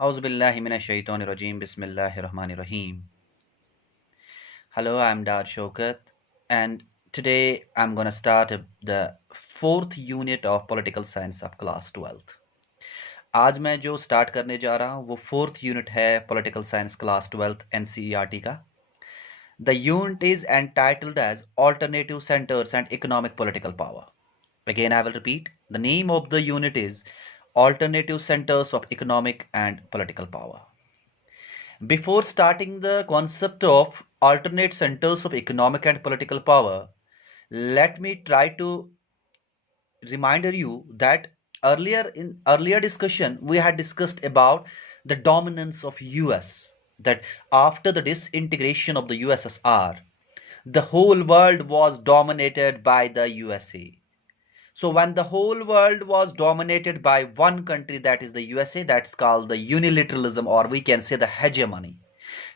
Auzubillahiminash-shaytanir-rajim. Bismillahir-rahmanir-rahim. Hello, I'm Dar Shaukat, and today I'm going to start the fourth unit of political science of class 12th. आज मैं जो start करने जा रहा हूँ वो फोर्थ यूनिट है political science class 12th NCERT का. The unit is entitled as Alternative Centers and Economic Political Power. Again, I will repeat. The name of the unit is Alternative Centers of Economic and Political Power. Before starting the concept of alternate centers of economic and political power, let me try to remind you that earlier discussion we had discussed about the dominance of US, that after the disintegration of the USSR, the whole world was dominated by the USA. So when the whole world was dominated by one country, that is the USA, that's called the unilateralism, or we can say the hegemony.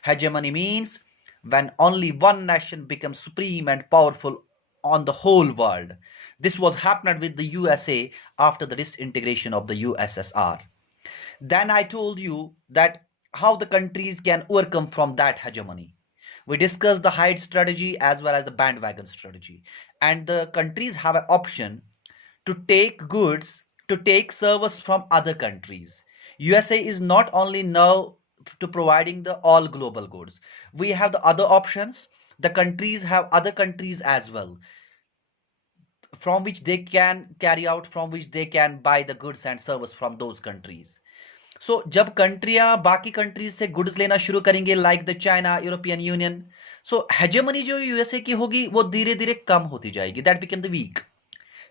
Hegemony means when only one nation becomes supreme and powerful on the whole world. This was happened with the USA after the disintegration of the USSR. Then I told you that how the countries can overcome from that hegemony. We discussed the hide strategy as well as the bandwagon strategy. And the countries have an option to take goods, to take service from other countries. USA is not only now to providing the all global goods. We have the other options. The countries have other countries as well, from which they can carry out, from which they can buy the goods and service from those countries. So जब कंट्रियां बाकी countries से goods लेना शुरू करेंगे like the China, European Union, so hegemony जो USA की होगी वो धीरे धीरे कम होती जाएगी. That become the weak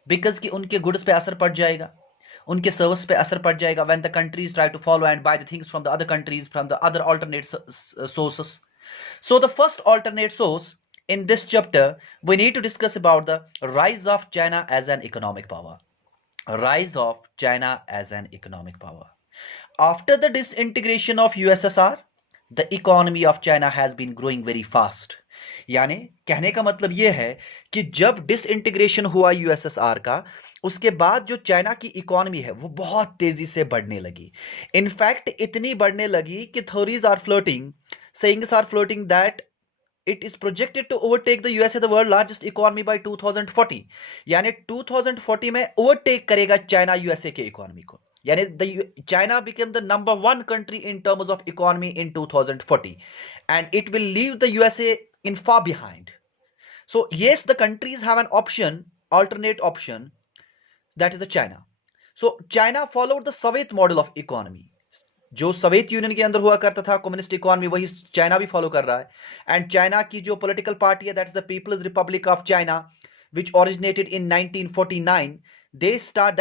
because कि उनके गुड्स पे असर पड़ जाएगा, उनके सर्विस पे असर पड़ जाएगा. When the countries try to follow and buy the things from the other countries, from the other alternate sources. So the first alternate source in this chapter we need to discuss about the rise of China as an economic power. Rise of China as an economic power. After the disintegration of USSR, the economy of China has been growing very fast. यानी कहने का मतलब यह है कि जब disintegration हुआ USSR का, उसके बाद जो चाइना की इकोनॉमी है वो बहुत तेजी से बढ़ने लगी. इनफैक्ट इतनी बढ़ने लगी कि theories are floating, sayings are floating that it is projected to overtake the USA, the world largest economy, by 2040. यानी 2040 में ओवरटेक करेगा चाइना यूएसए के इकोनॉमी को. यानी China became the number one country in terms of economy in 2040, and it will leave the USA in far behind. So yes, the countries have an option, alternate option, that is the China. So China followed the Soviet model of economy. जो Soviet Union के अंदर हुआ करता था communist economy, वही China भी follow कर रहा है. एंड चाइना की जो पॉलिटिकल पार्टी है, that's the People's Republic of China, which originated in 1949.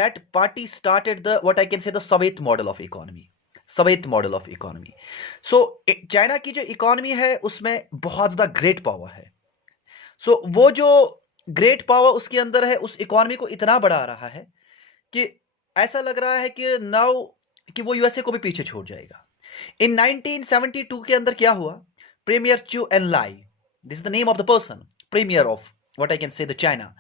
That party started the what I can say the Soviet model of economy. Soviet model of economy. So China की जो economy है उसमें बहुत ज्यादा great power है. सो वो जो great power उसके अंदर है, उस इकोनॉमी को इतना बढ़ा रहा है कि ऐसा लग रहा है कि नाउ कि वो यूएसए को भी पीछे छोड़ जाएगा. इन 1972 के अंदर क्या हुआ, premier Chou En Lai, this is the name of the person, premier of what I can say the China,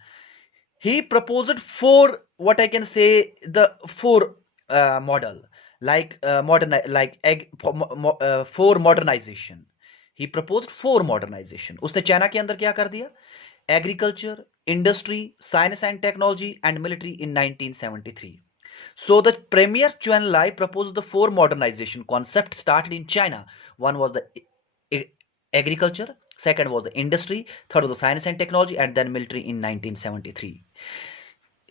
he proposed four what I can say the four model like modern like four modernization. He proposed four modernization. उसने China के अंदर क्या कर दिया, agriculture, industry, science and technology and military in 1973. So the premier Chuan Lai proposed the four modernization concept started in China. One was the agriculture, second was the industry, third was the science and technology, and then military in 1973.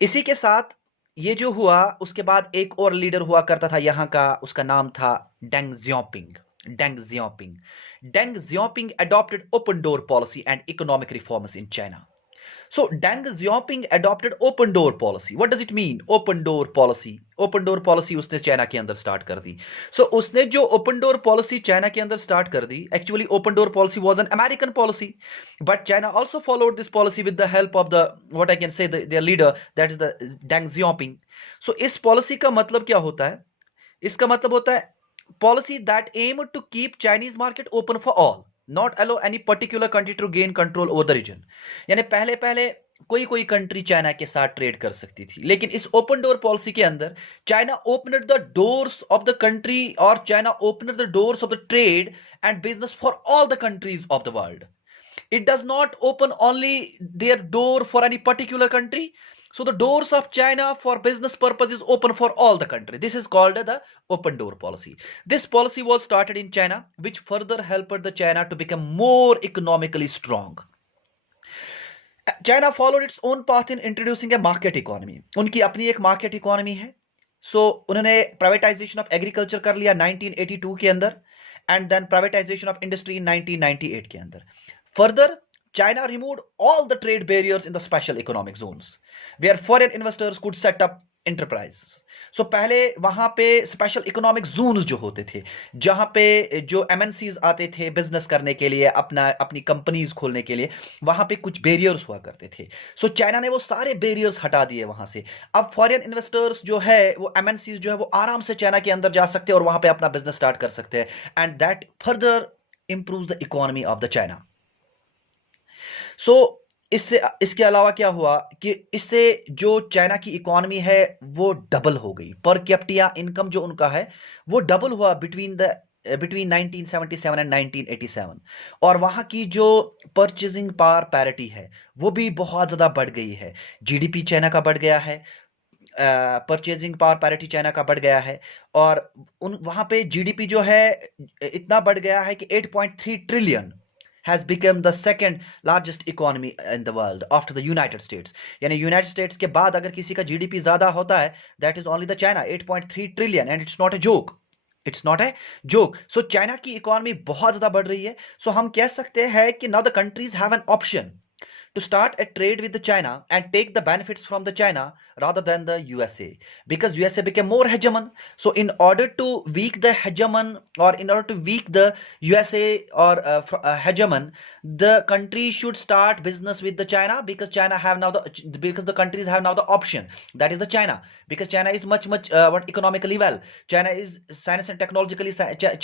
इसी के साथ ये जो हुआ, उसके बाद एक और लीडर हुआ करता था यहाँ का, उसका नाम था Deng Xiaoping. Deng Xiaoping. Deng Xiaoping adopted open door policy and economic reforms in China. So Deng Xiaoping adopted open door policy. What does it mean? Open door policy. Open door policy उसने China के अंदर start कर दी. So उसने जो open door policy China के अंदर start कर दी, actually open door policy was an American policy, but China also followed this policy with the help of the what I can say their leader, that is the Deng Xiaoping. So इस policy का मतलब क्या होता है? इसका मतलब होता है policy that aim to keep Chinese market open for all, not allow any particular country to gain control over the region. यानी पहले पहले कोई कोई कंट्री चाइना के साथ ट्रेड कर सकती थी, लेकिन इस ओपन डोर पॉलिसी के अंदर China opened the doors of the country, और China opened the doors of the trade and business for all the countries of the world. It does not open only their door for any particular country. So the doors of China for business purpose is open for all the country. This is called the open door policy. This policy was started in China, which further helped the China to become more economically strong. China followed its own path in introducing a market economy. उनकी अपनी एक market economy है. So उन्होंने privatization of agriculture कर लिया 1982 के अंदर, and then privatization of industry in 1998 के अंदर. Further, China removed all the trade barriers in the special economic zones, where foreign investors could set up enterprises. So पहले वहां पे स्पेशल इकोनॉमिक जोन्स जो होते थे, जहां पे जो एमएनसीज आते थे बिजनेस करने के लिए, अपनी कंपनीज खोलने के लिए, वहां पे कुछ बैरियर्स हुआ करते थे. सो चाइना ने वो सारे बैरियर्स हटा दिए वहां से. अब फॉरेन इन्वेस्टर्स जो है, वो एमएनसीज जो है, वो आराम से चाइना के अंदर जा सकते हैं और वहां पे अपना बिजनेस स्टार्ट कर सकते हैं. And that further improves the economy of the China. So इसके अलावा क्या हुआ कि इससे जो चाइना की इकोनॉमी है वो डबल हो गई. पर कैपिटा इनकम जो उनका है वो डबल हुआ बिटवीन 1977 एंड 1987. और वहां की जो परचेजिंग पावर पैरिटी है वो भी बहुत ज्यादा बढ़ गई है. जीडीपी चाइना का बढ़ गया है, परचेजिंग पावर पैरिटी चाइना का बढ़ गया है, और वहां पे जीडीपी जो है इतना बढ़ गया है कि 8.3 trillion has become the second largest economy in the world after the United States. यानी यूनाइटेड स्टेट्स के बाद अगर किसी का जीडीपी ज्यादा होता है, that is only the China, 8.3 trillion, and it's not a joke. It's not a joke. So China की इकोनॉमी बहुत ज्यादा बढ़ रही है. सो हम कह सकते हैं कि now the countries have an option to start a trade with the China and take the benefits from the China rather than the USA, because USA became more hegemon. So in order to weak the hegemon, or in order to weak the USA or hegemon, the country should start business with the China, because the countries have now the option, that is the China, because China is much economically well. China is science and technologically,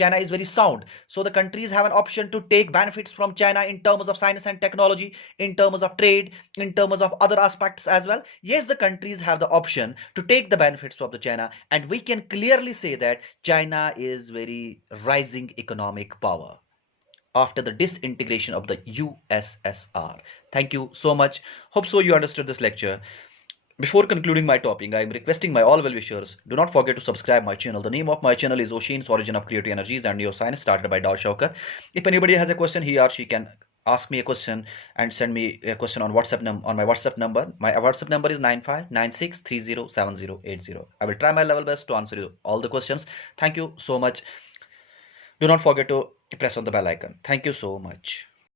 China is very sound. So the countries have an option to take benefits from China in terms of science and technology, in terms of trade, in terms of other aspects as well. Yes, the countries have the option to take the benefits from the China, and we can clearly say that China is very rising economic power after the disintegration of the USSR. Thank you so much. Hope so you understood this lecture. Before concluding my topic, I am requesting my all well-wishers, do not forget to subscribe my channel. The name of my channel is Ocean's Origin of Creative Energies and Neuroscience, started by Dao Shaukat. If anybody has a question, he or she can ask me a question and send me a question on WhatsApp on my WhatsApp number. My WhatsApp number is 9596307080. I will try my level best to answer you all the questions. Thank you so much. Do not forget to press on the bell icon. Thank you so much.